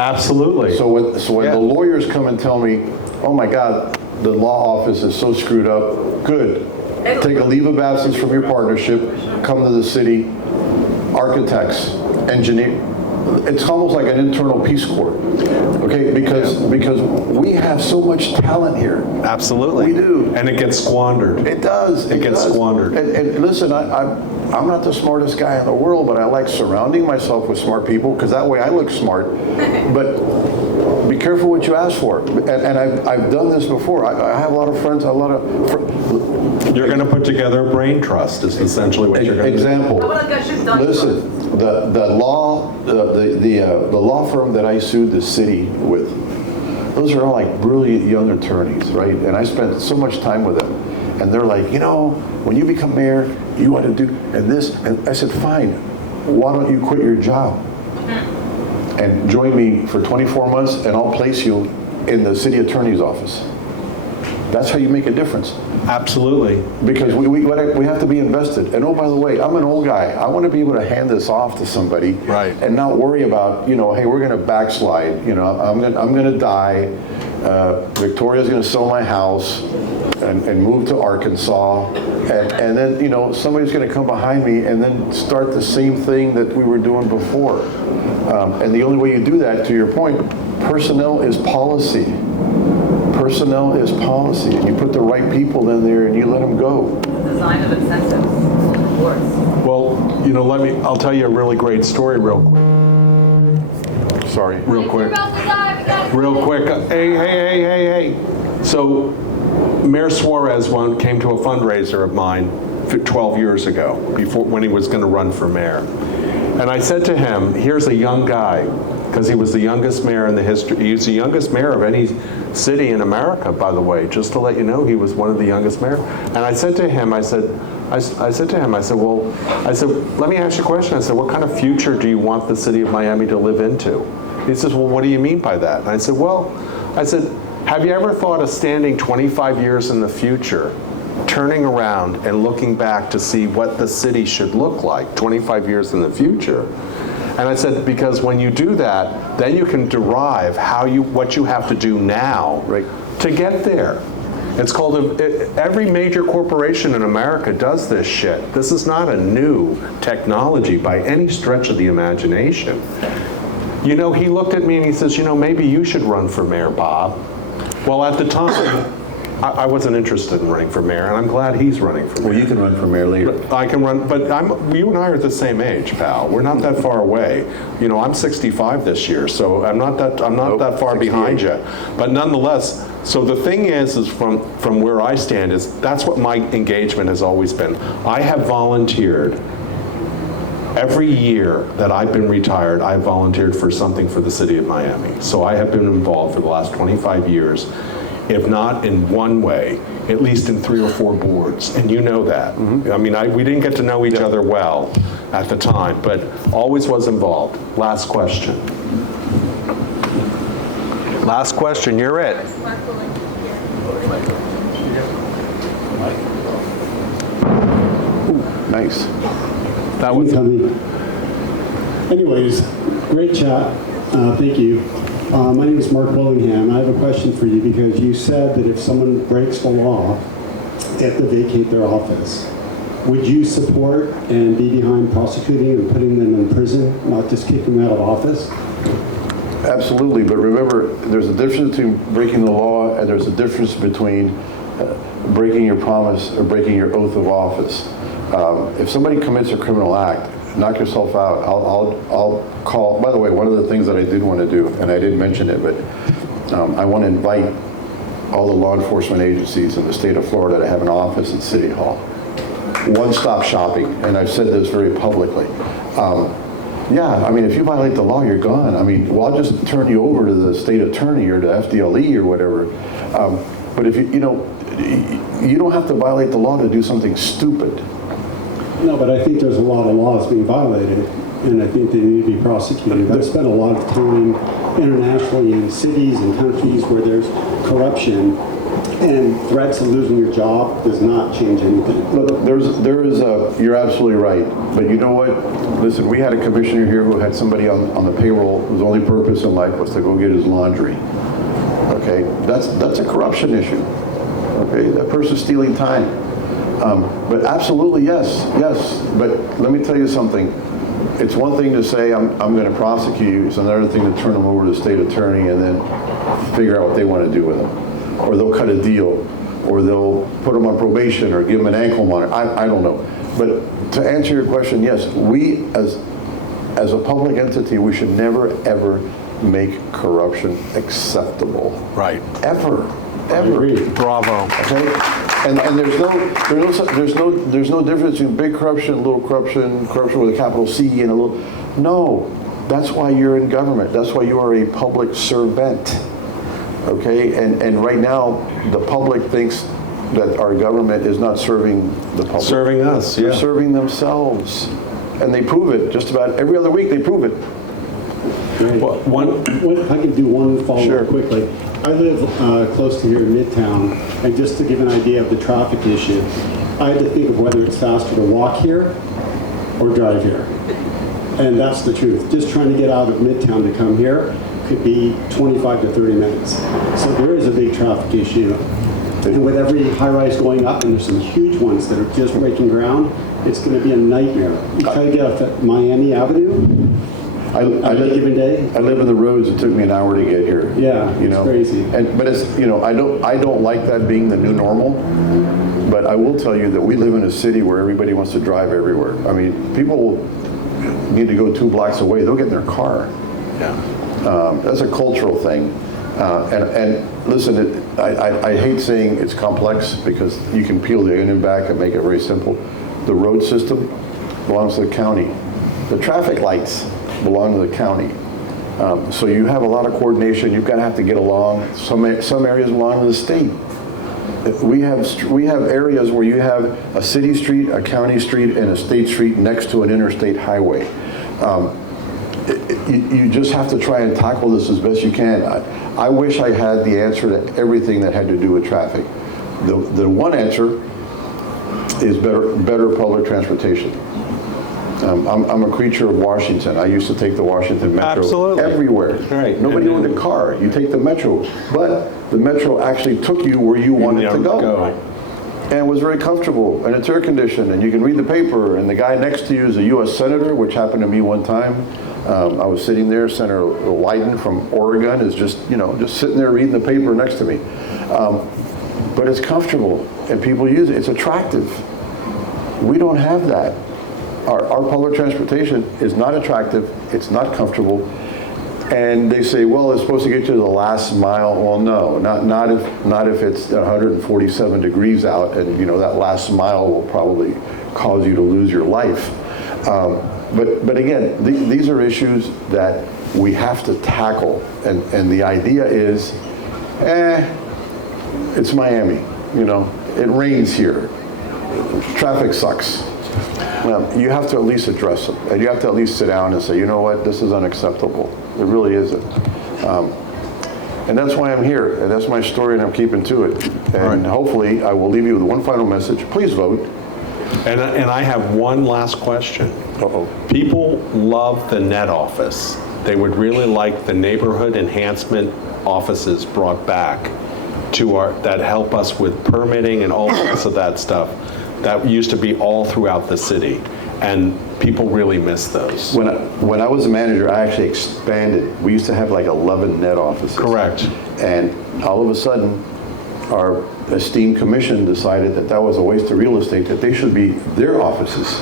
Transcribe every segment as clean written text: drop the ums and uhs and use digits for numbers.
Absolutely. So when the lawyers come and tell me, oh my God, the law office is so screwed up, good. Take a leave of absence from your partnership, come to the city, architects, engineer. It's almost like an internal Peace Corps, okay? Because we have so much talent here. Absolutely. We do. And it gets squandered. It does. It gets squandered. And listen, I'm not the smartest guy in the world, but I like surrounding myself with smart people because that way I look smart. But be careful what you ask for. And I've done this before. I have a lot of friends, You're going to put together a brain trust is essentially what you're going to do. Example. Listen, the law firm that I sued the city with, those are all like brilliant young attorneys, right? And I spent so much time with them. And they're like, you know, when you become mayor, you want to do and this. And I said, fine, why don't you quit your job and join me for 24 months and I'll place you in the city attorney's office. That's how you make a difference. Absolutely. Because we have to be invested. And oh, by the way, I'm an old guy. I want to be able to hand this off to somebody, right, and not worry about, you know, hey, we're going to backslide. You know, I'm going to die. Victoria's going to sell my house and move to Arkansas, and then, you know, somebody's going to come behind me and then start the same thing that we were doing before. And the only way you do that, to your point, personnel is policy. Personnel is policy, and you put the right people in there and you let them go. Design of incentives, rewards. Well, you know, I'll tell you a really great story real quick. Sorry, real quick. Real quick. Hey. So, Mayor Suarez came to a fundraiser of mine 12 years ago, when he was going to run for mayor. And I said to him, here's a young guy, because he was the youngest mayor in the history. He's the youngest mayor of any city in America, by the way, just to let you know, he was one of the youngest mayors. And I said to him, I said, let me ask you a question. I said, what kind of future do you want the city of Miami to live into? He says, well, what do you mean by that? And I said, have you ever thought of standing 25 years in the future, turning around and looking back to see what the city should look like 25 years in the future? And I said, because when you do that, then you can derive what you have to do now, right, to get there. It's called, every major corporation in America does this shit. This is not a new technology by any stretch of the imagination. You know, he looked at me and he says, you know, maybe you should run for mayor, Bob. Well, at the time, I wasn't interested in running for mayor, and I'm glad he's running for mayor. Well, you can run for mayor later. I can run, but you and I are the same age, pal. We're not that far away. You know, I'm 65 this year, so I'm not that far behind you. But nonetheless, so the thing is from where I stand is that's what my engagement has always been. I have volunteered. Every year that I've been retired, I've volunteered for something for the city of Miami. So I have been involved for the last 25 years. If not in one way, at least in 3 or 4 boards, and you know that. Mm-hmm. I mean, we didn't get to know each other well at the time, but always was involved. Last question. Last question, you're it. Ooh, nice. That was Anyways, great chat. Thank you. My name is Mark Willingham. I have a question for you because you said that if someone breaks the law, they have to vacate their office. Would you support and be behind prosecuting and putting them in prison, not just kicking them out of office? Absolutely, but remember, there's a difference between breaking the law and there's a difference between breaking your promise or breaking your oath of office. If somebody commits a criminal act, knock yourself out. I'll call. By the way, one of the things that I did want to do, and I didn't mention it, but I want to invite all the law enforcement agencies in the state of Florida to have an office at City Hall. One-stop shopping, and I've said this very publicly. Yeah, I mean, if you violate the law, you're gone. I mean, well, I'll just turn you over to the state attorney or to FDLE or whatever. But if you don't have to violate the law to do something stupid. No, but I think there's a lot of laws being violated, and I think they need to be prosecuted. I've spent a lot of time internationally in cities and countries where there's corruption, and threats of losing your job does not change anything. Look, you're absolutely right. But you know what? Listen, we had a commissioner here who had somebody on the payroll whose only purpose in life was to go get his laundry. Okay, that's a corruption issue. Okay, that person's stealing time. But absolutely, yes. But let me tell you something. It's one thing to say I'm going to prosecute you. It's another thing to turn them over to the state attorney and then figure out what they want to do with them. Or they'll cut a deal, or they'll put them on probation, or give them an ankle monitor. I don't know. But to answer your question, yes, we as a public entity, we should never ever make corruption acceptable. Right. Ever. Bravo. Okay? And there's no difference between big corruption, little corruption with a capital C and a little. No, that's why you're in government. That's why you are a public servant. Okay? And right now, the public thinks that our government is not serving the public. Serving us, They're yeah. serving themselves. And they prove it just about every other week. They prove it. Well, If I can do one follow-up Sure. quickly. I live close to here in Midtown, and just to give an idea of the traffic issue, I had to think of whether it's faster to walk here or drive here. And that's the truth. Just trying to get out of Midtown to come here could be 25 to 30 minutes. So there is a big traffic issue. And with every high-rise going up, and there's some huge ones that are just breaking ground, it's going to be a nightmare. You try to get off Miami Avenue, I on any given day. I live in the roads. It took me an hour to get here. Yeah, you it's know, crazy. But it's I don't like that being the new normal. But I will tell you that we live in a city where everybody wants to drive everywhere. I mean, people need to go 2 blocks away. They'll get in their car. yeah. That's a cultural thing. And listen, I hate saying it's complex because you can peel the onion back and make it very simple. The road system belongs to the county. The traffic lights belong to the county. So you have a lot of coordination. You've got to have to get along. Some areas belong to the state. We have areas where you have a city street, a county street, and a state street next to an interstate highway. You just have to try and tackle this as best you can. I wish I had the answer to everything that had to do with traffic. The one answer is better public transportation. I'm a creature of Washington. I used to take the Washington Metro Absolutely. everywhere. Right. Nobody And owned a car. You take the Metro. But the Metro actually took you where you wanted to go. And it was very comfortable, and it's air conditioned, and you can read the paper, and the guy next to you is a U.S. Senator, which happened to me one time. I was sitting there, Senator Wyden from Oregon is just sitting there reading the paper next to me. But it's comfortable, and people use it. It's attractive. We don't have that. Our public transportation is not attractive, it's not comfortable, and they say, well, it's supposed to get you to the last mile. Well, no, not if it's 147 degrees out, and that last mile will probably cause you to lose your life. But again, these are issues that we have to tackle, and the idea is, it's Miami, it rains here, traffic sucks. Well, you have to at least address them, and you have to at least sit down and say, you know what, this is unacceptable. It really isn't. And that's why I'm here, and that's my story, and I'm keeping to it. And hopefully, I will leave you with one final message. Please vote. And I have one last question. People love the net office. They would really like the neighborhood enhancement offices brought back that help us with permitting and all sorts of that stuff. That used to be all throughout the city, and people really miss those. When I was a manager, I actually expanded. We used to have like 11 net offices. Correct. And all of a sudden, our esteemed commission decided that was a waste of real estate, that they should be their offices,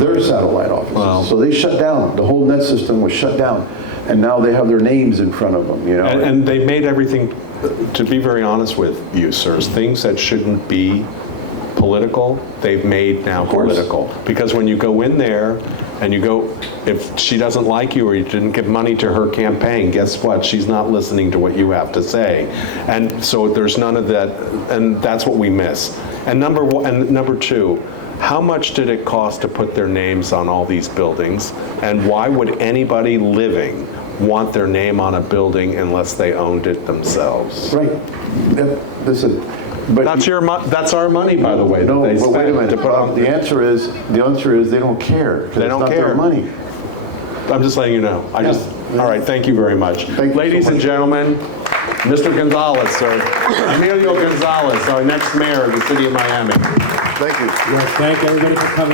their satellite offices. Wow. So they shut down. The whole net system was shut down. And now they have their names in front of them, And they made everything, to be very honest with you, sirs, things that shouldn't be political, they've made now political. Because when you go in there and you go, if she doesn't like you or you didn't give money to her campaign, guess what? She's not listening to what you have to say. And so there's none of that, and that's what we miss. And number two, how much did it cost to put their names on all these buildings? And why would anybody living want their name on a building unless they owned it themselves. Right. Yep. Listen, but That's our money, by the way, that no, they but wait a spend minute. to put on. The answer is they don't care. 'Cause They it's don't not their care. money. I'm just letting you know. All right, thank you very much. Thank you so Ladies and much. gentlemen, Mr. Gonzalez, sir, Emilio Gonzalez, our next mayor of the city of Miami. Thank you. Yes, thank everybody for coming.